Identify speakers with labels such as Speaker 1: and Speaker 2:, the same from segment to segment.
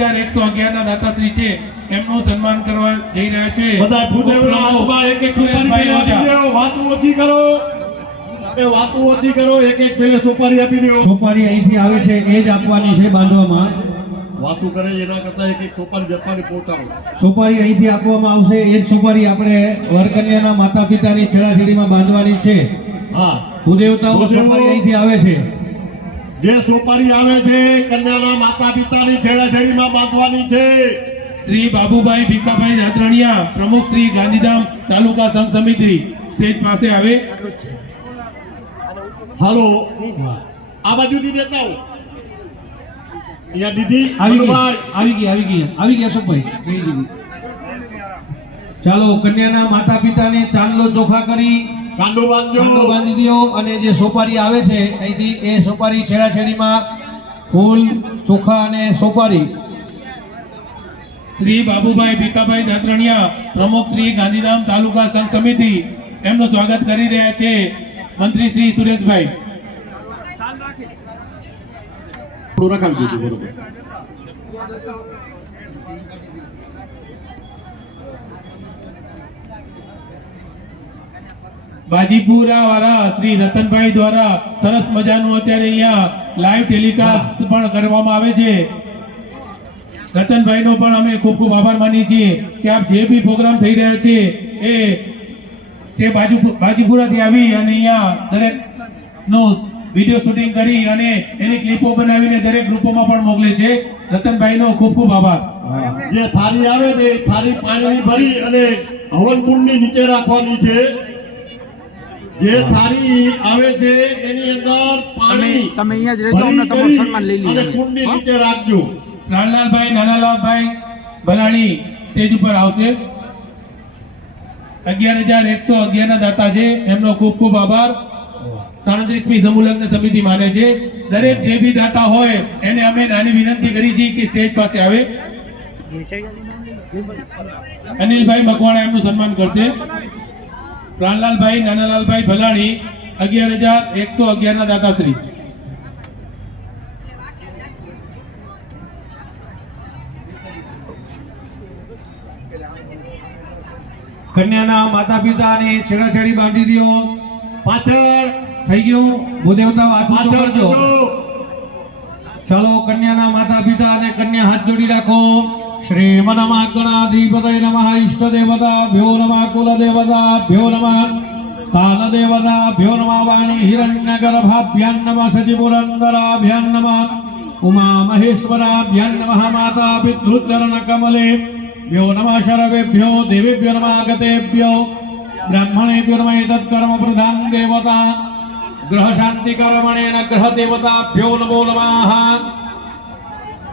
Speaker 1: હજાર એકસો અગિયાર ના દાતાશ્રી છે. એમનું સન્માન કરવા જઈ રહ્યા છે.
Speaker 2: બધા એક એક વાતું ઓછી કરો. એ વાતું ઓછી કરો એક એક પેલે સોપારી આપી દો.
Speaker 3: સોપારી અહીંથી આવે છે એ જ આપવાની છે બાંધવામાં.
Speaker 2: વાતું કરે એના કરતા એક એક સોપારી જતવાની પહોંચાડો
Speaker 3: સોપારી અહીંથી આપવામાં આવશે એ જ સોપારી આપણે વરકન્યાના માતા પિતાની છેડાછેડીમાં બાંધવાની છે.
Speaker 2: હા.
Speaker 3: ભૂદેવતાઓ
Speaker 2: ભૂદેવો.
Speaker 3: સોપારી અહીંથી આવે છે.
Speaker 2: જે સોપારી આવે છે કન્યાના માતા પિતાની છેડાછેડીમાં બાંધવાની છે.
Speaker 1: શ્રી બાબુભાઈ ભીખાભાઈ જાત્રાણીયા પ્રમુખ શ્રી ગાંધીધામ તાલુકા સંઘ સમિતિ સ્ટેજ પાસે આવે.
Speaker 2: હાલો આ બાજુથી હો અહીંયા દીદી
Speaker 3: આવી ગઈ. આવી ગઈ આવી ગઈ આવી ગયા અશોકભાઈ ચાલો કન્યાના માતા પિતાને ચાંદલો ચોખા કરી
Speaker 2: કાંડો બાંધજો.
Speaker 3: કાંડો બાંધી દો અને જે સોપારી આવે છે અહીંથી એ સોપારી છેડાછેડીમાં ફૂલ ચોખા અને સોપારી.
Speaker 1: શ્રી બાબુભાઈ ભીખાભાઈ જાત્રાણીયા પ્રમુખ શ્રી ગાંધીધામ તાલુકા સંઘ સમિતિ એમનું સ્વાગત કરી રહ્યા છે મંત્રી શ્રી સુરેશભાઈ.
Speaker 2: રખાવી દીધું બરોબર
Speaker 1: બાજીપુરા વાળા શ્રી રતનભાઈ દ્વારા સરસ મજાનું અત્યારે અહીંયા લાઈવ ટેલિકાસ્ટ પણ કરવામાં આવે છે. રતનભાઈનો પણ અમે ખૂબ ખૂબ આભાર માનીએ છીએ કે આપ જે બી પ્રોગ્રામ થઈ રહ્યા છે એ તે બાજુ બાજીપુરાથી આવી અને અહીંયા દરેકનું વીડિયો શૂટિંગ કરી અને એની ક્લિપો બનાવીને દરેક ગ્રુપોમાં પણ મોકલે છે. રતનભાઈનો ખૂબ ખૂબ આભાર.
Speaker 2: જે થાળી આવે છે થાળી પાણીની ભરી અને હવન કુંડની નીચે રાખવાની છે. જે થાળી આવે છે એની અંદર પાણી
Speaker 4: તમે અહીંયા જ રહેજો, અમને તમારું સન્માન લઈ લઈએ.
Speaker 2: અને કુંડની નીચે રાખજો.
Speaker 1: રાણલાલભાઈ નાનાલાલભાઈ ભલાણી સ્ટેજ ઉપર આવશે. અગિયાર હજાર એકસો અગિયાર ના દાતા છે. એમનો ખૂબ ખૂબ આભાર. સાડત્રીસમી સમૂહલગ્ન સમિતિ માને છે. દરેક જે બી દાતા હોય એને અમે નાની વિનંતી કરી છે કે સ્ટેજ પાસે આવે. અનિલભાઈ મકવાણા એમનું સન્માન કરશે. પ્રાણલાલભાઈ નાનાલાલભાઈ ભલાણી અગિયાર હજાર એકસો અગિયાર ના દાતાશ્રી.
Speaker 3: કન્યાના માતા પિતાની છેડાછેડી બાંધી દો
Speaker 2: પાછળ
Speaker 3: થઈ ગયું ભૂદેવતા વાતું
Speaker 2: પાછળ.
Speaker 3: ચાલો કન્યાના માતા પિતા અને કન્યા હાથ જોડી રાખો. શ્રી મનમા ગણાધિપતય નમઃ ઈષ્ટ દેવતા ભ્યો નમઃ કુલ દેવતા ભ્યો નમઃ સ્થાન દેવતા ભ્યો નમઃ વાણી હિરણ્ય ગર્ભાભ્યાન નમઃ સચિપુરંદરાભ્યાન નમઃ ઉમા મહેશ્વરાભ્યાન નમઃ માતા પિતૃચરણ કમલે ભ્યો નમઃ શરવેભ્યો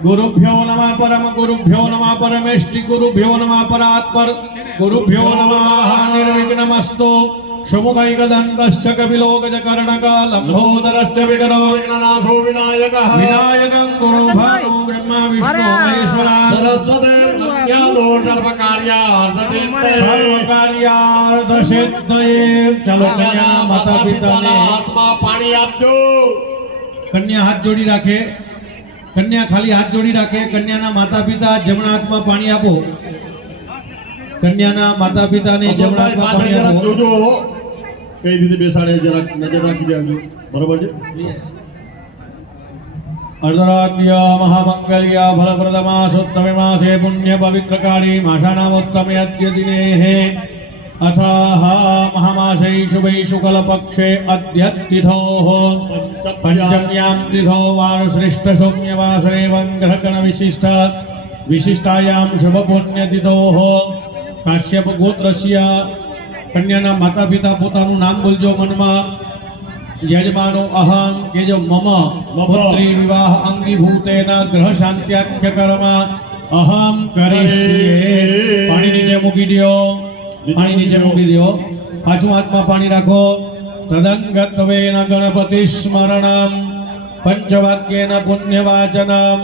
Speaker 3: ગુરુભ્યો નમઃ પરમ ગુરુભ્યો નમઃ પરમેષ્ટિ ગુરુભ્યો નમઃ પરાત્પર ગુરુભ્યો નમઃ નિર્વિઘ્નમસ્તુ
Speaker 2: વિનાયકઃ
Speaker 3: વિનાયકં ગુરુ ભાનો બ્રહ્મા વિષ્ણુ મહેશ્વરા
Speaker 2: સરસ્વતીર્મજ્ઞાનો સર્વકાર્યાર્થસિદ્ધયે.
Speaker 3: સર્વકાર્યાર્થ સિદ્ધયે ચાલો કન્યા માતા પિતાને
Speaker 2: પિતાના હાથમાં પાણી આપજો
Speaker 3: કન્યા હાથ જોડી રાખે કન્યા ખાલી હાથ જોડી રાખે કન્યાના માતા પિતા જમણા હાથમાં પાણી આપો. કન્યાના માતા પિતાને જમણા હાથમાં પાણી આપો.
Speaker 2: જોજો કઈ રીતે બેસાડે જરાક નજર રાખી દેજો બરોબર છે?
Speaker 3: અર્ધરાત્ય મહામંગલ્ય ફલપ્રદમા સુત્તમે માસે પુણ્ય પવિત્રકાળી માસાનામોત્તમે અદ્ય દિનેઃ અથ મહામાસૈ શુભૈ શુક્લપક્ષે અદ્યતિથોઃ પંચમ્યાं तिथौ वारश्रेष्ठसौम्यवासरे वङ्ग्रहगणविशिष्ट विशिष्टायां શુભપુણ્યતિથોઃ કાશ્યપ ગોત્રસ્ય કન્યાના માતા પિતા પોતાનું નામ બોલજો મનમાં યજમાનો અહં કે જો મમ પુત્રી વિવાહ અંગીભૂતેન ગ્રહ શાંત્યાખ્ય કર્મ અહમ કરીશ્યે પાણી નીચે મૂકી દ્યો પાણી નીચે મૂકી દ્યો પાછું હાથમાં પાણી રાખો. તદંગત્વેન ગણપતિ સ્મરણમ. પંચવાક્યેન પુણ્યવાચનમ.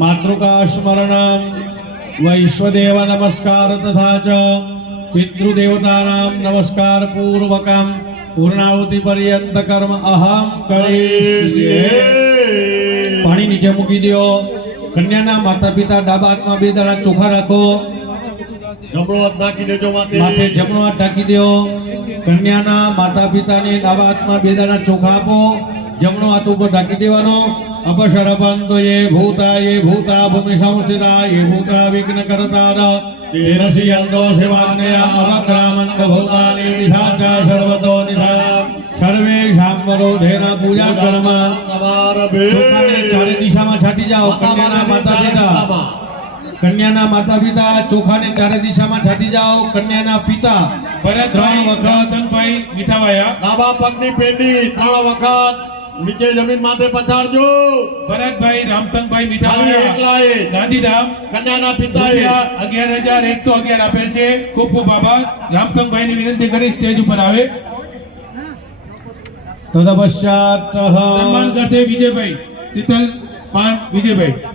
Speaker 3: માતૃકા સ્મરણમ. વૈશ્વદેવ નમસ્કાર તથા ચ. પિતૃદેવતાનામ નમસ્કાર પૂર્વકમ. પૂર્ણાવતિ પર્યંત કર્મ અહમ કરીશ પાણી નીચે મૂકી દો કન્યાના માતા પિતા ડાબા હાથમાં બે દાણા ચોખા રાખો.
Speaker 2: જમણો હાથ નાખી દેજો
Speaker 3: માથે જમણો હાથ ઢાંકી દો. કન્યાના માતા પિતાને ડાબા હાથમાં બે દાણા ચોખા આપો. જમણો હાથ ઉપર ઢાંકી દેવાનો. અપશરપંતો યે ભૂતા ભૂમિ સંસ્થિતા ભૂતા વિઘ્ન કરતાર. તેરસી યંતો સેવાગ્નયા અવક્રામંત ભૂતાની નિષાચા સર્વતો નિષા સર્વેષાં વરોધેન પૂજા કર્મ. ચારે દિશામાં છાંટી જાઓ કન્યાના માતા પિતા કન્યાના માતા પિતા ચોખાને ચારે દિશામાં છાંટી જાઓ. કન્યાના પિતા
Speaker 1: ભરતભાઈ
Speaker 3: ત્રણ વખત.
Speaker 1: રામસનભાઈ મીઠાવાયા
Speaker 2: ડાબા પગની પેઢી ત્રણ વખત. નીચે જમીન માથે પછાડજો.
Speaker 1: ભરતભાઈ
Speaker 2: રામસંગભાઈ
Speaker 1: મીઠાવાયા
Speaker 2: એકલાએ.
Speaker 1: ગાંધીધામ.
Speaker 2: કન્યાના પિતાએ.
Speaker 1: અગિયાર હજાર એકસો અગિયાર આપેલ છે. ખૂબ ખૂબ આભાર. રામસંગભાઈ ની વિનંતી કરી સ્ટેજ ઉપર આવે.
Speaker 3: તદપશ્ચાત
Speaker 1: સન્માન કરશે વિજયભાઈ. શીતલ પાન વિજયભાઈ.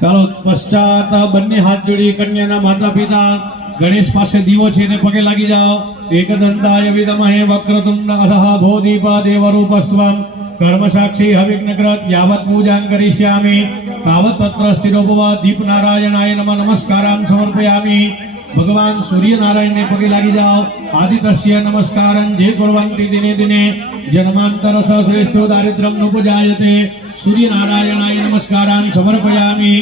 Speaker 3: ચાલો, પશ્ચાત બંને હાથ જોડી કન્યાના માતા પિતા ગણેશ પાસે દીવો છે એને પગે લાગી જાઓ. એકદંતાય વિદમહે વક્રતુંડ અધઃ ભોદીપ દેવરૂપસ્ત્વમ. કર્મ સાક્ષી હવિઘ્નકૃત યાવત પૂજાં કરિષ્યામિ. તાવત તત્ર સ્થિરોપવા દીપ નારાયણાય નમઃ નમસ્કારાન સમર્પયામિ. ભગવાન સૂર્યનારાયણને પગે લાગી જાઓ. આદિત્ય નમસ્કારન જે કુર્વંતિ દિને દિને. જન્માંતર સશ્રેષ્ઠો દારિદ્ર્યમ નુપજાયતે. સૂર્યનારાયણાય નમસ્કારાન સમર્પયામિ.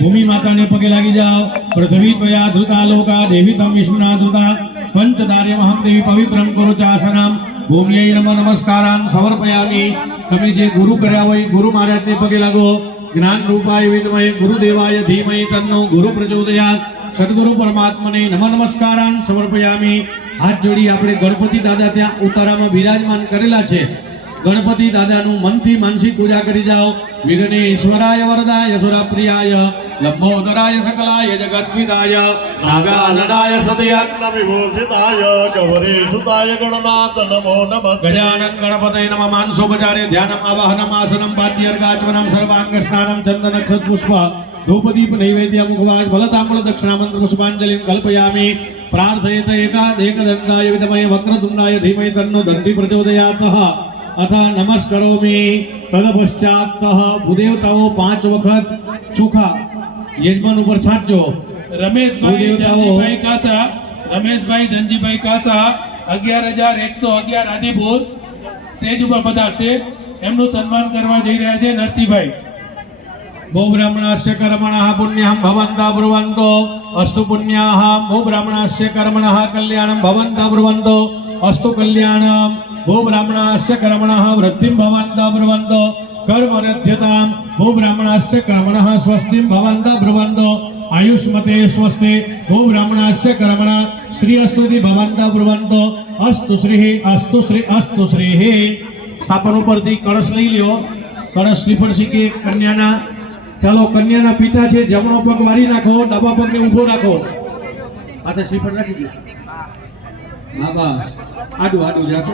Speaker 3: ભૂમિ માતાને પગે લાગી જાઓ. પૃથ્વી ત્વયા ધૃતા લોકા, દેવી તમ વિષ્ણુના ધૃતા. પંચદાર્ય મહમ દેવી પવિત્રમ કરો ચાસનામ. ભૂમિય નમ નમસ્કારાન સમર્પયામિ. તમે જે ગુરુ કર્યા હોય ગુરુ મહારાજને પગે લાગો. જ્ઞાન રૂપાય વિદ્મહે ગુરુદેવાય ધીમય તન્નો ગુરુ પ્રચોદયાત. સદગુરુ પરમાત્માને નમ નમસ્કારાન સમર્પયામિ. હાથ જોડી આપણે ગણપતિ દાદા ત્યાં ઉતારામાં બિરાજમાન કરેલા છે. ગણપતિ દાદાનું મનથી માનસિક પૂજા કરી જાઓ. વિઘ્નેશ્વરાય વરદાય, સુરપ્રિયાય, લંબોદરાય, સકલાય જગદ્વિદાય નાગાનનાય સદયાત્મ
Speaker 2: વિભૂષિતાય ગૌરી સુતાય ગણનાથ, નમો નમઃ.
Speaker 3: ગજાનન ગણપતય નમઃ, માનસો બજારે, ધ્યાનમ, આવાહનમ, આસનમ, પાદ્યર્ગાચવનમ, સર્વાંગ સ્નાનમ, ચંદન, અક્ષત પુષ્પ, ધૂપદીપ, નૈવેદ્ય, મુખવાસ ફલતાંબુલ દક્ષિણામંત્ર, પુષ્પાંજલિ, કલ્પયામિ, પ્રાર્થયેત એકાદ, એકદંતાય, વિદમય, વક્રતુંડાય, ધીમય તન્નો દંતી પ્રચોદયાતઃ. અથ નમસ્કરોમી તદપશ્ચાત ભૂદેવતાઓ પાંચ વખત ચોખા યજમાન ઉપર છાંટજો
Speaker 1: રમેશભાઈ ધનજીભાઈ કાસા રમેશભાઈ ધનજીભાઈ કાસા અગિયાર હજાર એકસો અગિયાર આદિપુર। સેજ ઉપર પધારશે। એમનું સન્માન કરવા જઈ રહ્યા છે નરસિંહભાઈ।
Speaker 3: ભો બ્રાહ્મણાસ્ય કર્મણ પુણ્યમ ભવંતા બ્રુવંતો। અસ્તુ પુણ્યા મો બ્રાહ્મણાસ્ય કર્મણા કલ્યાણમ ભવંતા બ્રુવંતો। અસ્તુ કલ્યાણમ ભૂ બ્રાહ્મણાશ્ચ કર્મણઃ વૃદ્ધિમ ભવંત બ્રુવંતો કર્મ રધ્યતામ ભૂ બ્રાહ્મણાશ્ચ કર્મણઃ સ્વસ્તિમ ભવંત બ્રુવંતો આયુષ્મતે સ્વસ્તિ ભૂ બ્રાહ્મણાશ્ચ કર્મણ શ્રી અસ્તુતિ ભવંત બ્રુવંતો અસ્તુ શ્રી અસ્તુ શ્રી અસ્તુ શ્રી સ્થાપન ઉપરથી કળશ લઈ લ્યો। કળશ શ્રીફળ શીખી કન્યાના। ચાલો, કન્યાના પિતા છે, જમણો પગ વારી નાખો, ડાબા પગને ઊભો રાખો। આ તો શ્રીફળ રાખી દો। હા બસ આડું જ રાખો.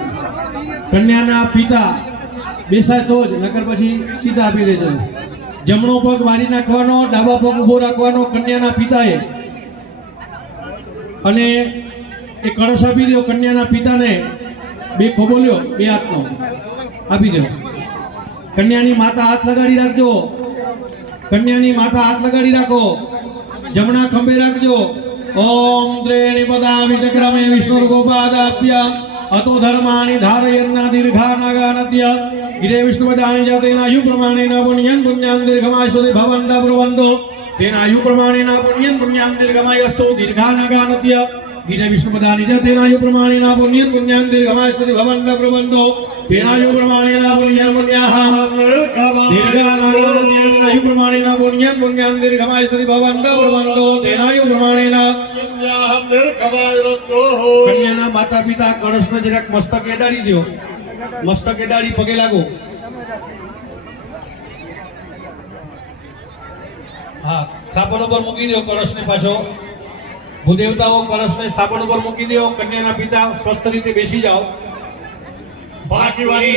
Speaker 3: કન્યાના પિતા બેસાય તો જ, નકર પછી સીધા આપી દેજો. જમણો પગ વારી નાખવાનો, ડાબા પગ ઊભો રાખવાનો કન્યાના પિતાએ. અને એ કળશ આપી દો કન્યાના પિતાને. બે ખોબોલ્યો બે હાથનો. આપી દો. કન્યાની માતા હાથ લગાડી રાખજો. કન્યાની માતા હાથ લગાડી રાખો. જમણા ખંભે રાખજો. ઓમ ત્રેણી પદામિ ચક્રમે વિષ્ણુ ગોપાદાપ્ય અતો ધર્માણી ધારયન્ના દીર્ઘા નાગાનત્ય ગિરે વિષ્ણુ પદાની જાતેના આયુ પ્રમાણેન પુણ્યન પુણ્યાન દીર્ઘમાયુષ્ય ભવંતા બ્રુવંતો તેના આયુ પ્રમાણેન પુણ્યન પુણ્યાન દીર્ઘમાયુસ્તો દીર્ઘા નાગાનત્ય ગિરે વિષ્ણુ પદાની જાતેના આયુ પ્રમાણેન પુણ્યન પુણ્યાન દીર્ઘમાયુષ્ય ભવંતા બ્રુવંતો તેના આયુ પ્રમાણેન પુણ્યન દીર્ઘાનાયુ પ્રમાણેના પુણ્યં પુણ્યં દીર્ઘમાયુષ્ય ભવંતો બ્રુવંતો તેનાયુ પ્રમાણેના કન્યાના માતા પિતા કળશને જરાક મસ્તક એડાડી દો મસ્તક એડાડી પગે લાગો હા સ્થાપન ઉપર મૂકી દો કળશને પાછો ભૂદેવતાઓ કળશને સ્થાપન ઉપર મૂકી દો કન્યાના પિતા સ્વસ્થ રીતે બેસી જાઓ.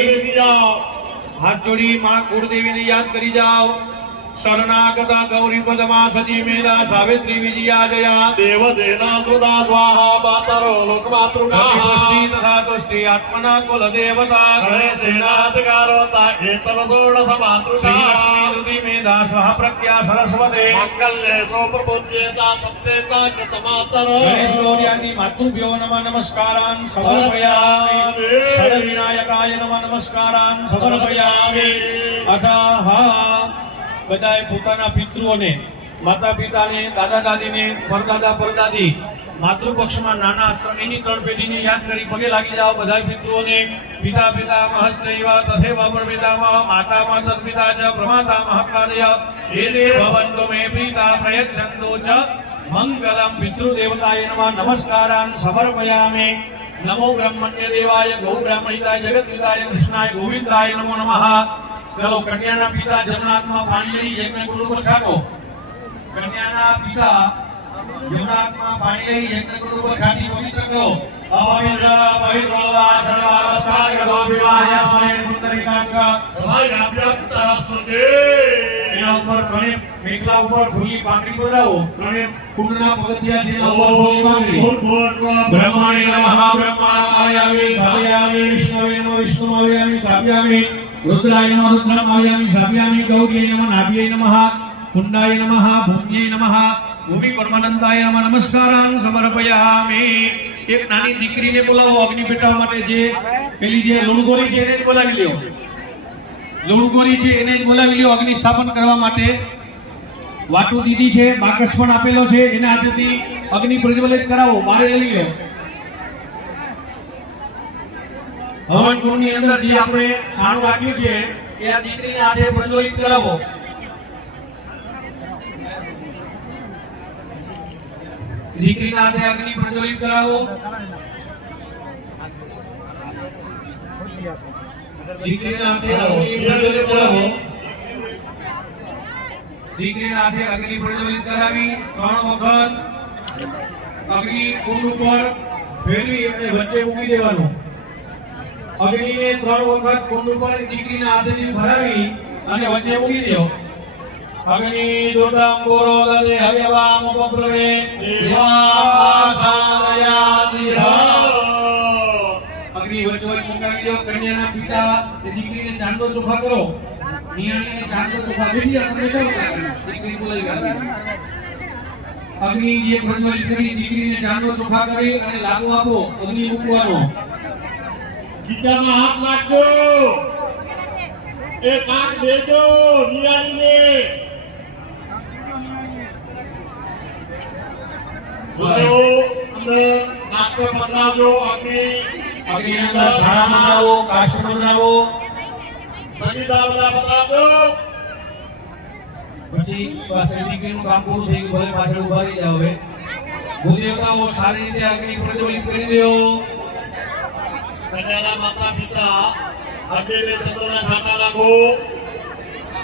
Speaker 2: બેસી જાઓ.
Speaker 3: હાથ જોડી માં કુળદેવીને યાદ કરી જાઓ. શરણાગતા ગૌરી પદમાં સચી મેદા સાવિત્રી વિજયા જયા
Speaker 2: દેવદેના સુદા દ્વાહા માતરો લોકમાતૃકા
Speaker 3: તુષ્ટિ તથા તુષ્ટિ આત્મના કુલ દેવતા
Speaker 2: ગણેશેનાધિકારો તા એતલ સોડસ માતૃકા
Speaker 3: શ્રી મેધા સ્વઃ પ્રજ્ઞા સરસ્વતે
Speaker 2: મંગલ્ય સો પ્રબોધ્યેતા સપ્તેતા કતમાતર
Speaker 3: ગણેશગૌર્યાદિ માતૃભ્યો નમઃ નમસ્કારાન સમર્પયામિ સર્વ વિનાયકાય નમઃ નમસ્કારાન સમર્પયામિ અથા બધાએ પોતાના પિતૃઓને માતા પિતાને દાદા દાદીને પરદાદા, પરદાદી, માતૃપક્ષમાં નાના ત્રણ- એની ત્રણ પેઢીને યાદ કરી પગે લાગી જાઓ બધા પિતૃઓને. પિતા પિતા મહસ્ત્રૈવ તથેવ પરપિતામહ માતા માતર પિતા ચ, પ્રમાતા મહાકાર્ય. દે ભવન્તુ મે પિતા પ્રયચ્છન્તો ચ. મંગલમ પિતૃદેવતાય નમઃ. નમસ્કારાન સમર્પયામે. નમો બ્રહ્મણ્ય દેવાય, ગૌ બ્રાહ્મણિતાય જગતપિતાય કૃષ્ણાય, ગોવિંદાય નમો નમઃ. ચલો કન્યાના પિતા જમનાથમાં પાણી લઈ કુંડ પર છાંટો કન્યાના પિતા જમનાથમાં પાણી લઈ કુંડ પર છાંટી પવિત્ર કરો. અપવિત્ર પવિત્રો સ્મરે પુત્રિકાક્ષ એના ઉપર ત્રણે મેઘલા ઉપર ખુલ્લી પાંખડી પધરાવો. ત્રણે કુંડના પગથિયા છે એના ઉપર ફૂલની પાંખડી બ્રહ્માણે નમઃ બ્રહ્માણાયામિ સ્થાપયામિ વિષ્ણવે નમઃ વિષ્ણુમાવયામિ સ્થાપયામિ રુદ્રાય નમઃ રુદ્રમાવયામિ સ્થાપયામિ ગૌર્યે નમઃ નાભ્યે નમઃ કુંડાય નમઃ, ભૂમ્યે નમઃ ભૂમિ પરમાનંદાય નમઃ નમસ્કારાં સમર્પયામિ. એક નાની દીકરીને બોલાવો, અગ્નિ પેટાવવા માટે જે પેલી જે લુણગોરી છે એને જ બોલાવી લ્યો. લુણગોરી છે એને જ બોલાવી લ્યો અગ્નિ સ્થાપન કરવા માટે. વાટુ દીદી છે, બાકસ પણ આપેલો છે, એના હાથેથી અગ્નિ પ્રજ્વલિત કરાવો, મારે લઈ લો હવન કુંડની અંદર જે આપણે છાણું રાખ્યું છે એ આ દીકરીના હાથે પ્રજ્વલિત કરાવો. દીકરીના હાથે અગ્નિ પ્રજ્વલિત કરાવો. દીકરીના હાથે અગ્નિ પ્રજ્વલિત કરાવો. દીકરીના હાથે અગ્નિ પ્રજ્વલિત કરાવી. ત્રણ વખત. અગ્નિ કુંડ ઉપર ફેરવી અને વચ્ચે મૂકી દેવાનું. અગ્નિને ત્રણ વખત કુંડ ઉપર દીકરીના હાથેથી ફરાવી અને વચ્ચે મૂકી દો અગ્નિ દોડાંબોરો દલે હવ્યવામ ઉપપ્રવે. દેવાશાદયાતિ અગ્નિ વચ્ચે વચ્ચે મુકાવી દો કન્યાના પિતા દીકરીને ચાંદો ચોખા કરો. નિયાણીને ચાંદો ચોખા બેસી આપણે તમે દીકરી બોલાવી કાઢી અગ્નિ જે પ્રજ્વલિત કરી દીકરીને ચાંદો ચોખા કરી અને લાગુ આપો, અગ્નિ મૂકવાનો.
Speaker 2: ગીતામાં હાથ નાખજો. એ કાંક દેજો નિયાણીને બોલો અંદર નાસ્તો પધરાવજો અગ્નિ
Speaker 3: અગ્નિ અંદર છાણા બનાવો કાષ્ટ બનાવો.
Speaker 2: સંગીતા બધા પધરાવજો.
Speaker 3: પછી પાસે દીકરીનું કામ પૂરું થઈ ગયું ભલે પાછળ ઊભા રહી જાવ હવે. ભૂદેવતાઓ સારી રીતે અગ્નિ પ્રજ્વલિત કરી દો.
Speaker 2: કન્યાના માતા પિતા અગ્નિને ચંદ્રના છાંટા નાખો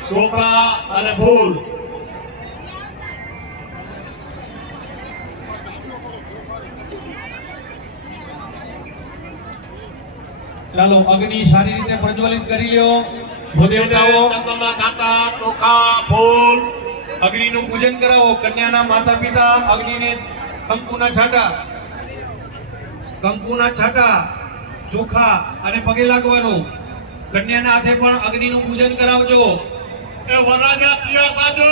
Speaker 2: ચોખા અને ફૂલ.
Speaker 3: ચાલો અગ્નિ સારી રીતે પ્રજ્વલિત કરી લ્યો. ભૂદેવતાઓ
Speaker 2: છાંટા ચોખા ફૂલ.
Speaker 3: અગ્નિનું પૂજન કરાવો. કન્યાના માતા પિતા અગ્નિને કંકુના છાંટા. કંકુના છાંટા. ચોખા અને પગે લાગવાનું. કન્યાના હાથે પણ અગ્નિનું પૂજન કરાવજો.
Speaker 2: એ વરરાજા તૈયાર થાજો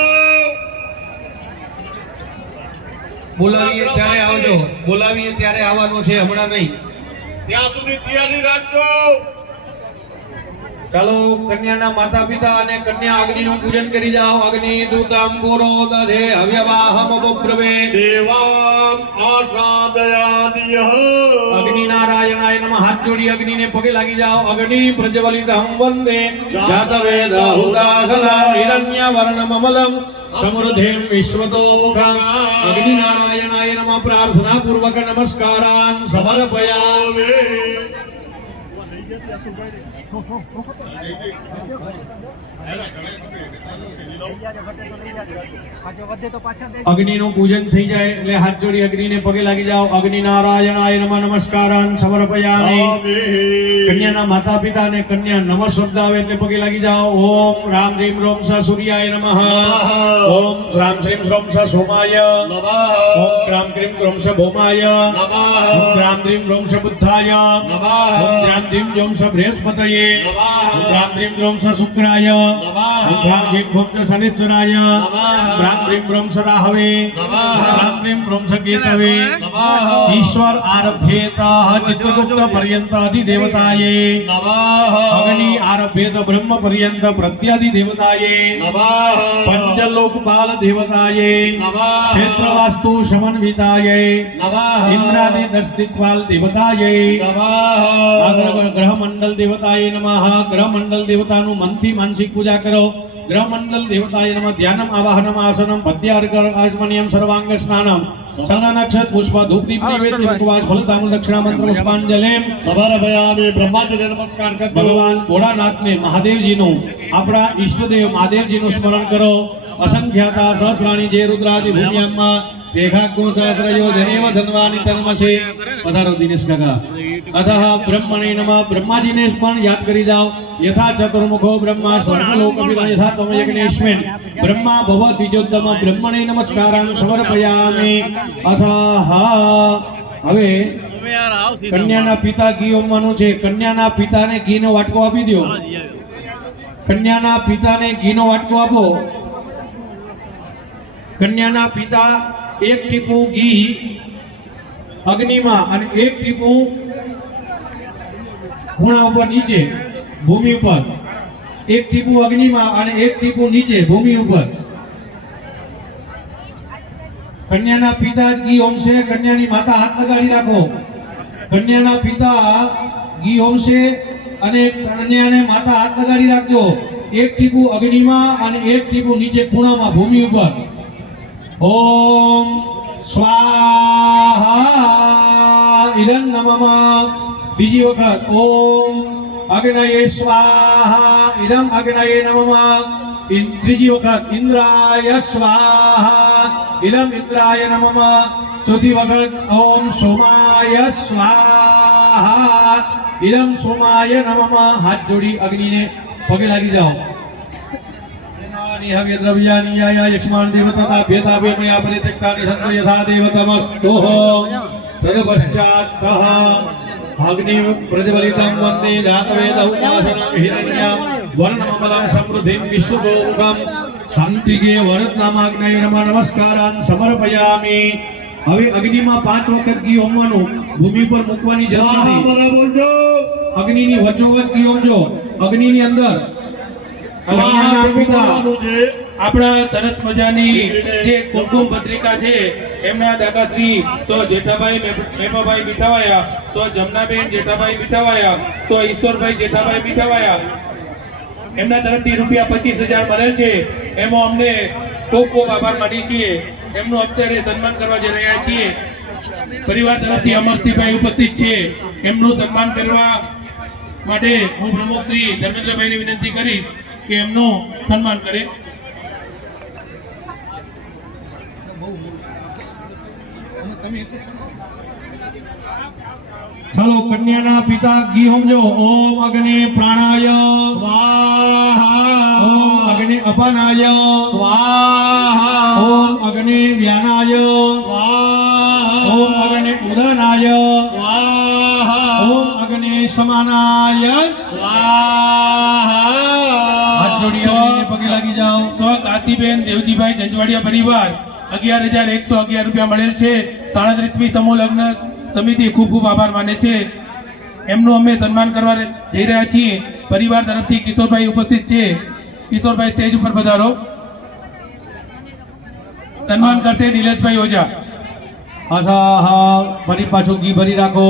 Speaker 3: બોલાવીએ ત્યારે આવજો. બોલાવીએ ત્યારે આવવાનું છે હમણાં નહીં.
Speaker 2: ત્યાં સુધી તૈયારી રાખજો.
Speaker 3: ચાલો કન્યાના માતા પિતા અને કન્યા અગ્નિનું પૂજન કરી જાઓ. અગ્નિ દૂતાંબુરો દધે હવ્યવાહમ બબ્રવે
Speaker 2: દેવામ આસાદયાદિયઃ
Speaker 3: અગ્નિ નારાયણાય નમઃ. હાથ જોડી અગ્નિને પગે લાગી જાઓ. અગ્નિ પ્રજ્વલિતહં વંદે. જાતવેદ હુદાસલા હિરણ્ય વર્ણમમલમ સમૃદ્ધિમ વિશ્વતો મુખમ અગ્નિ નારાયણાય નમઃ. પ્રાર્થના પૂર્વક નમસ્કારાન. સમર્પયામિ.
Speaker 2: Oh, oh, oh.
Speaker 3: અગ્નિનું પૂજન થઈ જાય એટલે હાથ જોડી અગ્નિને પગે લાગી જાઓ. અગ્નિ નારાયણાય નમઃ નમસ્કારાન સમર્પયામિ. કન્યાના માતા પિતા અને કન્યા નમ શબ્દ આવે એટલે પગે લાગી જાઓ. ઓમ રામ રીમ રોમ સ સૂર્યાય નમઃ. ઓમ રામ શ્રીમ રોમ સા સોમાય. ઓમ રામ ક્રીમ રોમ સ ભૌમાય. ઓમ રામ રીમ રોમ સ બુદ્ધાય. ઓમ રામ રીમ રોમ સ બૃહસ્પતયે. ઓમ રામ રીમ રોમ સ શુક્રાય. ઓમ રામ રીમ રોમ સ શનિશ્ચરાય ઓમ રામ રીમ રોમ સ રાહવે ઓમ રામ રીમ રોમ સ કેતવે ઈશ્વર આરભ્યેત ચિત્રગુપ્ત પર્યંત અધિદેવતાયે અગ્નિ આરભ્યેત બ્રહ્મ પર્યંત પ્રત્યાદિ દેવતાયે પંચલોકપાલ દેવતાયે ક્ષેત્રવાસ્તુ સમન્વિતાયે ઇન્દ્રાદિ દશદિક્પાલ દેવતાયે અગ્ર પૂજા કરો. ગ્રહમંડલ દેવતાય નમ ધ્યાનમ આવાહનમ આસનમ આચમનિયમ સર્વાંગ સ્નાનમ ચંદનાક્ષત પુષ્પ ધૂપ દીપ નૈવેદ્ય મુખવાસ ફલતામ દક્ષિણા મંત્ર પુષ્પાંજલિમ.
Speaker 2: સમર્પયામિ બ્રહ્માજીને નમસ્કાર કરજો.
Speaker 3: ભગવાન ભોળાનાથને મહાદેવજીનું આપણા ઈષ્ટદેવ મહાદેવજીનું સ્મરણ કરો. અસંખ્યાતા સહસ્રાણી જે રુદ્રાદિ ભૂમ્યામાં દેખાગ્નો સહસ્રયો જનેવ ધનવાની તન્મસે પધારો દિનેશ કાકા. અતઃ બ્રહ્મણે નમ બ્રહ્માજીને પણ યાદ કરી જાઓ યથા ચતુર્મુખો બ્રહ્મા સ્વર્ગલોકમિદા યથા તમ યજ્ઞેશ્વેન બ્રહ્મા ભવ ત્રિજોત્તમ બ્રહ્મણે નમસ્કારાન સમર્પયામિ અથ હવે કન્યાના પિતા ઘી હોમવાનું છે કન્યાના પિતાને ઘીનો વાટકો આપી દો કન્યાના પિતાને ઘીનો વાટકો આપો કન્યાના પિતા એક ટીપું ઘી અગ્નિમાં અને એક ટીપું ખૂણા ઉપર નીચે, ભૂમિ ઉપર. એક ટીપું અગ્નિમાં અને એક ટીપું નીચે, ભૂમિ ઉપર. કન્યાના પિતા ઘી હોમશે કન્યાની માતા હાથ લગાડી રાખો. કન્યાના પિતા ઘી હોમશે અને કન્યાને માતા હાથ લગાડી રાખજો. એક ટીપું અગ્નિમાં અને એક ટીપું નીચે ખૂણામાં, ભૂમિ ઉપર. ઓમ સ્વાહા ઇદં નમઃ. બીજી વખત ઓમ અગ્નયે સ્વાહા ઇદમ અગ્નયે નમઃ. ત્રીજી વખત ઇન્દ્રાય સ્વાહા ઇદમ ઇન્દ્રાય નમઃ. ચોથી વખત ઓમ સોમાય સ્વાહા ઇદમ સોમાય નમઃ. હાથ જોડી અગ્નિને પગે લાગી જાઓ. હવ્ય દ્રવ્યાની યાયા યક્ષ્માન દેવતા ભેતા ભેમયા પરિત્યક્તાની સંતો યથા દેવતમસ્તુઃ તદપશ્ચાત્તઃ અગ્નિ પ્રજ્વલિતં વંદે જાતવેદ ઉપાસનં હિરણ્યં વર્ણમમલં સમૃદ્ધિં વિશ્વગોમુખં શાંતિગે વરદનામાગ્નય નમઃ નમસ્કારાન સમર્પયામિ હવે અગ્નિમાં પાંચ વખત ઘી હોમવાનું ભૂમિ પર મૂકવાની જરૂર નથી અગ્નિની વચ્ચોવચ ઘી હોમજો અગ્નિની અંદર
Speaker 2: સ્વાહા
Speaker 1: આપણા સરસ મજાની જે કુમકુમ પત્રિકા છે, એમના દાદા શ્રી સો જેઠાભાઈ મેપ- મેપાભાઈ મીઠાવાયા સો જમનાબેન જેઠાભાઈ મીઠાવાયા સો ઈશ્વરભાઈ જેઠાભાઈ મીઠાવાયા. એમના તરફથી રૂપિયા પચીસ હજાર મળેલ છે. એમાં અમને ખૂબ ખૂબ આભાર માની છીએ. એમનું અત્યારે સન્માન કરવા જઈ રહ્યા છીએ. પરિવાર તરફથી અમરસિંહભાઈ ઉપસ્થિત છે. એમનું સન્માન કરવા માટે હું પ્રમુખ શ્રી ધર્મેન્દ્રભાઈને વિનંતી કરીશ કે એમનું સન્માન કરે.
Speaker 3: ચાલો કન્યાના પિતા ઘી સમજો ઓમ અગ્નિ પ્રાણાય.
Speaker 2: સ્વાહા.
Speaker 3: ઓમ અગ્નિ અપાનાય.
Speaker 2: સ્વાહા.
Speaker 3: ઓમ અગ્નિ વ્યાનાય.
Speaker 2: સ્વાહા.
Speaker 3: ઓમ અગ્નિ ઉદનાય.
Speaker 2: સ્વાહા.
Speaker 3: ઓમ અગ્નિ સમાનાય.
Speaker 2: સ્વાહા.
Speaker 3: હાથ જોડી અગ્નિને પગે લાગી જાઓ.
Speaker 1: સો કાશીબેન દેવજીભાઈ જંજવાડિયા પરિવાર અગિયાર હજાર એકસો અગિયાર રૂપિયા મળેલ છે. સાડત્રીસમી સમૂહ લગ્ન સમિતિ ખૂબ ખૂબ આભાર માને છે. એમનું અમે સન્માન કરવા જઈ રહ્યા છીએ. પરિવાર તરફથી કિશોરભાઈ ઉપસ્થિત છે. કિશોરભાઈ સ્ટેજ ઉપર પધારો. સન્માન કરશે નિલેશભાઈ ઓઝા.
Speaker 3: હા ફરી પાછું ઘી ભરી રાખો.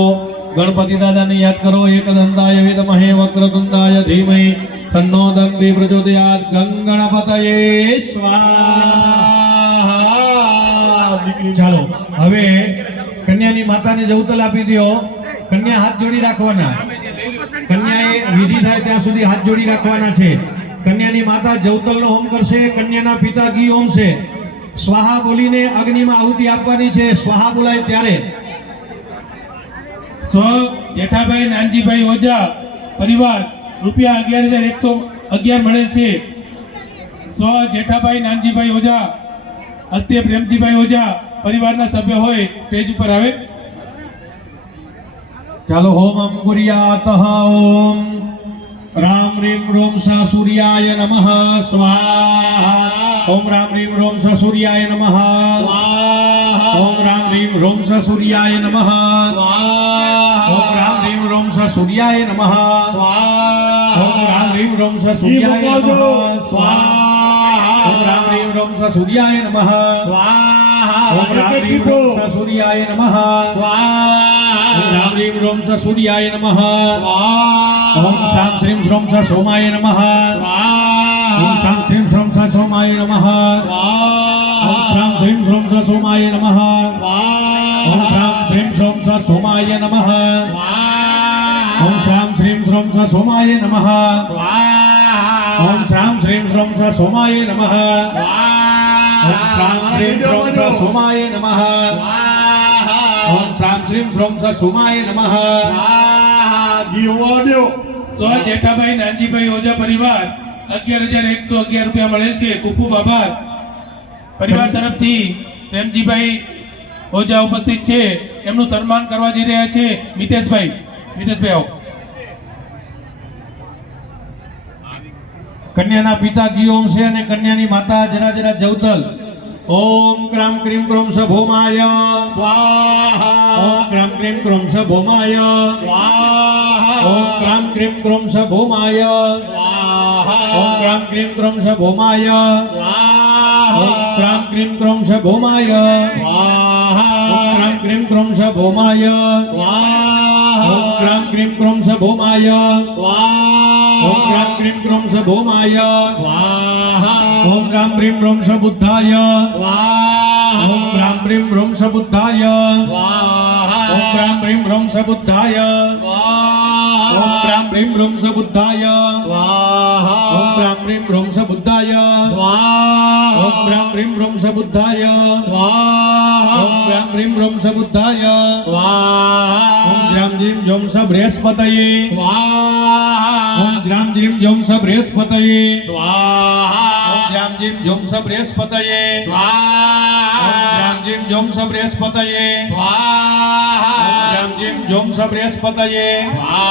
Speaker 3: ગણપતિ દાદાને યાદ કરો. એકદંતાય વક્ર વક્રતુંડાય ધીમહિ. તન્નો દંડી પ્રચોદયાત ગંગણપતયે, સ્વાહા. ચાલો. હવે કન્યાની માતાને જવતલ આપી દો. કન્યા હાથ જોડી રાખવાના. કન્યાએ વિધિ થાય ત્યાં સુધી હાથ જોડી રાખવાના છે. કન્યાની માતા જવતલનો હોમ કરશે, કન્યાના પિતા ઘી હોમ છે. સ્વાહા બોલીને અગ્નિમાં આહુતિ આપવાની છે. સ્વાહા બોલાય ત્યારે.
Speaker 1: સ્વ જેઠાભાઈ, નાનજીભાઈ ઓજા પરિવાર રૂપિયા અગિયાર હજાર એકસો અગિયાર મળેલ છે. સ્વ જેઠાભાઈ, નાનજીભાઈ ઓજા હસ્તે પ્રેમજીભાઈ ઓઝા પરિવારના સભ્ય હોય સ્ટેજ ઉપર આવે.
Speaker 3: ચાલો હોમ અંકુર્યાત ઓમ. રામ રીમ રોમ સા સૂર્યાય નમઃ. સ્વાહા. ઓમ રામ રીમ રોમ સા સૂર્યાય નમઃ. ઓમ રામ રીમ રોમ સા સૂર્યાય નમઃ. ઓમ રામ રીમ રોમ સા સૂર્યાય નમઃ. ઓમ રામ રીમ રોમ સા સૂર્યાય નમઃ. સ્વાહા. ઓમ રામ રીમ રોમ સા સૂર્યાય નમઃ. ઓમ રામ રીમ રોમ સા સૂર્યાય નમઃ ઓમ રામ રીમ રોમ સા સૂર્યાય નમઃ ઓમ શામ શ્રીમ શ્રોમ સ સોમાય નમઃ ઓમ શામ શ્રીમ શ્રોમ સ સોમાય નમઃ ઓમ શામ શ્રીમ શ્રોમ સ સોમાય નમઃ ઓમ શામ શ્રીમ શ્રોમ સ સોમાય નમઃ ઓમ શામ શ્રીમ શ્રોમ સ સોમાય નમઃ ઓમ શામ શ્રીમ શ્રોમ સ સોમાય નમઃ ઓમ શામ શ્રીમ શ્રોમ સા સોમાય નમઃ ઓમ શામ શ્રીમ શ્રોમ સા સોમાય નમઃ
Speaker 1: સો જેઠાભાઈ નાનજીભાઈ ઓજા પરિવાર અગિયાર હજાર એકસો અગિયાર રૂપિયા મળેલ છે. ખૂબ બાબા આભાર. પરિવાર તરફથી પ્રેમજીભાઈ ઓજા ઉપસ્થિત છે. એમનું સન્માન કરવા જઈ રહ્યા છે. મિતેશભાઈ મિતેશભાઈ આવો.
Speaker 3: કન્યાના પિતા ગિયોમ ઓમ છે અને કન્યાની માતા જરા જરા જવતલ. ઓમ ક્રામ ક્રીમ ક્રોમ સ ભોમાય ઓમ ક્રામ ક્રીમ ક્રોમ સ ભોમાય ઓમ ક્રામ ક્રીમ ક્રોમ સ ભોમાય ઓમ ક્રામ ક્રીમ ક્રોમ સ ભોમાય ઓમ ક્રામ ક્રીમ ક્રોમ સ ભોમાય ઓમ ક્રામ ક્રીમ ક્રોમ સ ભોમાય ઓમ ક્રામ ક્રીમ ક્રોમ સ ભોમાય Om Ram Prim Prom Sabhumaya Swaha Om Ram Prim Prom Sabuddhaya Swaha Om Ram Prim Prom Sabuddhaya Swaha Om Ram Prim Prom Sabuddhaya Swaha Om Ram Prim Prom Sabuddhaya Swaha Om Ram Prim Prom Sabuddhaya Swaha Om Ram Prim Prom Sabuddhaya Swaha Om Ram Prim Prom Sabuddhaya Swaha Om Ram Prim Prom Sabuddhaya Swaha Om Ram Prim Prom Sabuddhaya ओम ज्राम जिम जोम सब race पतये स्वाहा ओम ज्राम जिम जोम सब रेस पतये स्वाहा ओम ज्राम जिम जोम सब रेस पतये स्वाहा ओम ज्राम जिम जोम सब रेस पतये स्वाहा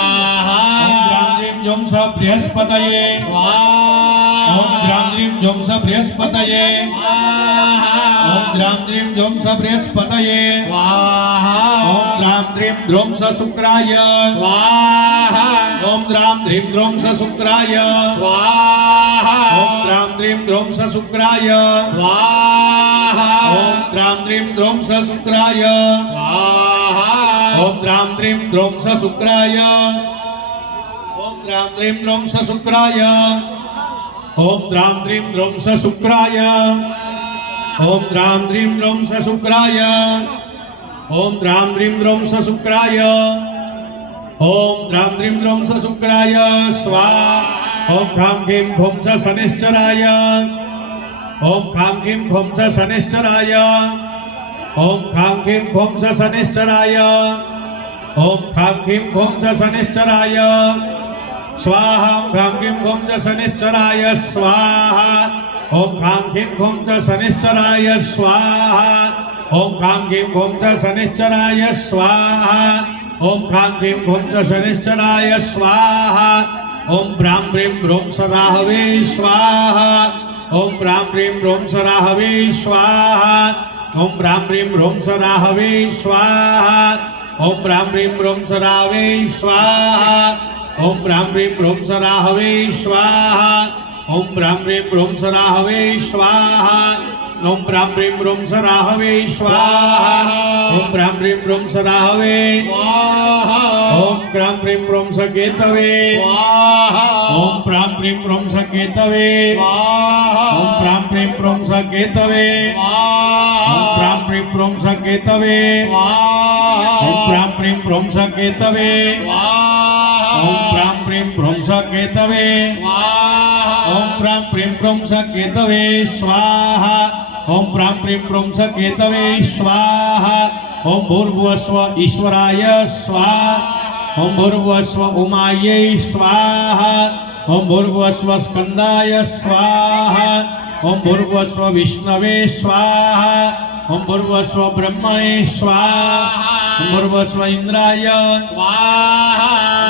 Speaker 3: ओम ज्राम जिम जोम सब रेस पतये स्वाहा ओम ज्राम जिम जोम सब रेस पतये स्वाहा ॐ द्रां द्रीं द्रों स बृहस्पतये स्वाहा ॐ द्रां द्रीं द्रों स शुक्राय स्वाहा ॐ द्रां द्रीं द्रों स शुक्राय स्वाहा ॐ द्रां द्रीं द्रों स शुक्राय स्वाहा ॐ द्रां द्रीं द्रों स शुक्राय
Speaker 2: स्वाहा
Speaker 3: ॐ द्रां द्रीं द्रों स शुक्राय ॐ द्रां द्रीं द्रों स शुक्राय ॐ द्रां द्रीं द्रों स शुक्राय ઓમ દ્રામ દ્રીમ દ્રોમ સ શુક્રાય. ઓમ દ્રામ દ્રીમ દ્રોમ સ શુક્રાય. ઓમ દ્રામ દ્રીમ દ્રોમ સ શુક્રાય. સ્વા ઓમ ખામ ખીમ ખોમ સ શનિશ્ચરાય. ઓમ ખામ ખીમ ખોમ સ શનિશ્ચરાય. ઓમ ખામ ખીમ ખોમ સ શનિશ્ચરાય. ઓમ ખામ ખીમ ખોમ સ શનિશ્ચરાય. સ્વાહા ખામ ખીમ ખોમ સ શનિશ્ચરાય. સ્વાહા ઓમ કામ ખીમ ખોમ ચ શનિશ્ચરાય સ્વાહા ઓમ કામ ખીમ ખોમ ચ શનિશ્ચરાય સ્વાહા ઓમ કામ ખીમ ખોમ ચ શનિશ્ચરાય સ્વાહા ઓમ બ્રામ પ્રેમ બ્રોમ સરાહવે સ્વાહા ઓમ બ્રામ પ્રેમ બ્રોમ સરાહવે સ્વાહા ઓમ બ્રામ પ્રેમ બ્રોમ સરાહવે સ્વાહા ઓમ પ્રામ પ્રેમ રોમ સરાહવે સ્વાહા ઓમ પ્રામ પ્રેમ રોમ સરાહવે સ્વાહા ઓમ બ્રામ રેમ રોમ સરા હવે સ્વાહા. ઓમ બ્રામ રેમ રોમ સરા હવે સ્વાહા. ઓમ બ્રામ રેમ રોમ સરા હવે ઓમ બ્રામ રેમ રોમ સકેતવે ઓમ બ્રામ રેમ રોમ સકેતવે ઓમ બ્રામ રેમ રોમ સકેતવે ઓમ બ્રામ રેમ રોમ સકેતવે ઓમ બ્રામ રેમ રોમ સકેતવે ઓમ બ્રામ રેમ રોમ સકેતવે વાહ ઓમ પ્રામ પ્રેમ ભ્રમ સ કેતવે સ્વાહા. ઓમ પ્રામ પ્રેમ ભ્રમ સ કેતવે સ્વાહા. ઓમ ભૂર્ભુવસ્વ ઈશ્વરાય સ્વાહા. ઓમ ભૂર્ભુવસ્વ ઉમાય સ્વાહા. ઓમ ભૂર્ભુવસ્વ સ્કંદાય સ્વાહા. ઓમ ભૂર્ભુવસ્વ વિષ્ણવે સ્વાહા. ઓમ ભૂર્ભુવસ્વ બ્રહ્મણે સ્વાહા. ભૂર્ભુવસ્વ ઇન્દ્રાય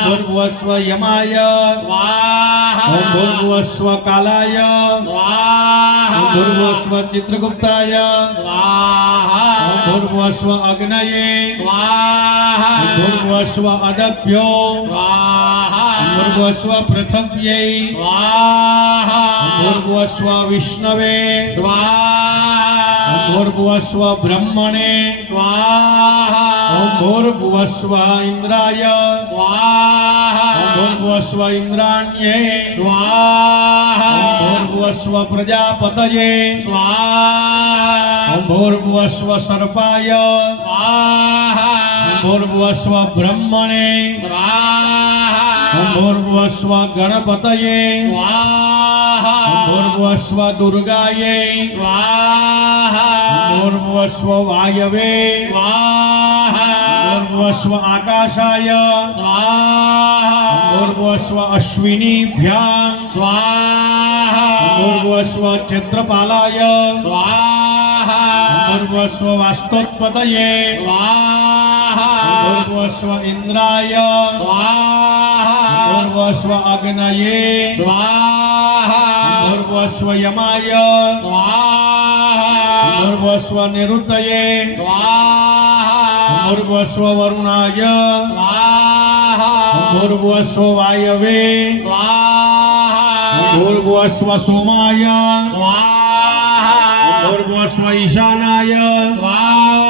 Speaker 3: ભૂર્ભુવસ્વ યમાય ઓમ ભૂર્ભુવસ્વ કાલાય ઓમ ભૂર્ભુવસ્વ ચિત્રગુપ્તાય ઓમ ભૂર્ભુવસ્વ અગ્નયે ઓમ ભૂર્ભુવસ્વ અદભ્યો ઓમ ભૂર્ભુવસ્વ પૃથવ્યૈ ઓમ ભૂર્ભુવસ્વ વિષ્ણવે ઓમ ભૂર્ભુવસ્વ બ્રહ્મણે ઓમ ભૂર્ભુવસ્વ ઇન્દ્રાય ઓમ ભૂર્ભુવસ્વ ઇન્દ્રાણ્યે ઓમ ભૂર્ભુવસ્વ પ્રજાપતયે ઓમ ભૂર્ભુવસ્વ સર્પાય ઓમ ભૂર્ભુવસ્વ બ્રહ્મણે ઓમ ભૂર્ભુવસ્વ ગણપતયે ઓમ ભૂર્ભુવસ્વ દુર્ગાય ઓમ ભૂર્ભુવસ્વ વાયવે ઓમ ભૂર્ભુવસ્વ આકાશાય ઓમ ભૂર્ભુવસ્વ અશ્વિનીભ્યામ ઓમ ભૂર્ભુવસ્વ ચંદ્રપાલાય ઓમ ભૂર્ભુવસ્વ વાસ્તોત્પતયે ભૂર્ભુવસ્વ ઇન્દ્રાય સ્વાહા ભૂર્ભુવસ્વ અગ્નયે સ્વાહા ભૂર્ભુવસ્વ યમાય સ્વાહા ભૂર્ભુવસ્વ નિરુદ્ધયે સ્વાહા ભૂર્ભુવસ્વ વરુણાય સ્વાહા ભૂર્ભુવસ્વ વાયવે સ્વાહા ભૂર્ભુવસ્વ સોમાય સ્વાહા ભૂર્ભુવસ્વ ઈશાનાય ઓમ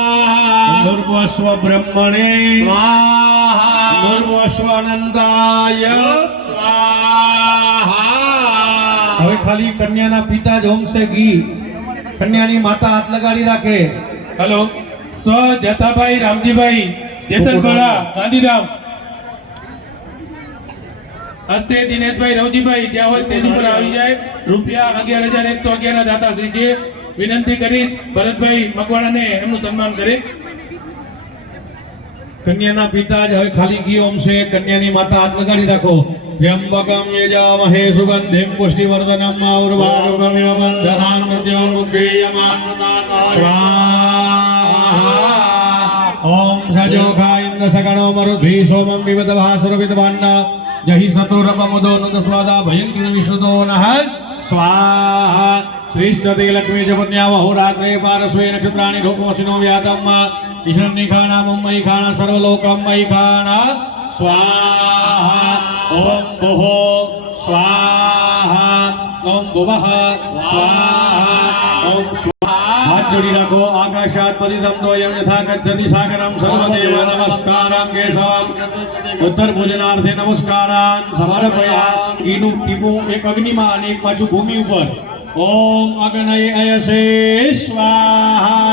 Speaker 3: ભૂર્ભુવસ્વ બ્રહ્મણે ઓમ હવે ખાલી કન્યાના પિતા જ હોમશે ઘી. કન્યાની માતા હાથ લગાડી રાખે.
Speaker 1: હેલો સ્વ જસાભાઈ રામજીભાઈ જેસલપાડા ગાંધીધામ. હસ્તે દિનેશભાઈ રવજીભાઈ ત્યાં હોય સ્ટેજ ઉપર આવી જાય. રૂપિયા અગિયાર હજાર એકસો અગિયાર ના દાતાશ્રી છે વિનંતી કરીશ ભરતભાઈ મકવાણાને એમનું સન્માન કરે.
Speaker 3: કન્યાના પિતા જ હવે ખાલી ગયો છે. કન્યાની માતા હાથ લગાડી રાખો. ત્ર્યંબકમ યજામહે સુગંધિમ પુષ્ટિવર્ધનમ ઉર્વારુકમિવ બંધનાન મૃત્યોર્મુક્ષેયમાન સ્વાહા. ઓમ સજોખા ઇન્દ્ર સગણો મરુદ્ભી સોમમ વિવદ ભાસુર વિદ્વાન્ન જહિ સતુરપમુદો નંદ સ્વાદા ભયંકર શ્રીષ્ઠતે લક્ષ્મી જપન્યા વહુરાત્રે પારસ્વે નક્ષત્રાણિ રૂપમસિનો વ્યાતમ ઈશ્વરની ખાણા મુંબઈ ખાણા સર્વલોકમ મયી ખાણા સ્વાહા ઓમ ભુહો સ્વાહા ઓમ ભુવઃ સ્વાહા ઓમ સ્વાહા હાથ જોડી રાખો આકાશાત પતિતમ દોયમ યથા ગચ્છતિ સાગરમ સર્વદેવ નમસ્કારમ કેશવમ ઉત્તર ભોજનાર્થે નમસ્કારાન સમર્પયા ઈનું ટીપું એક અગ્નિમાં અને એક ॐ अग्नय स्वाहा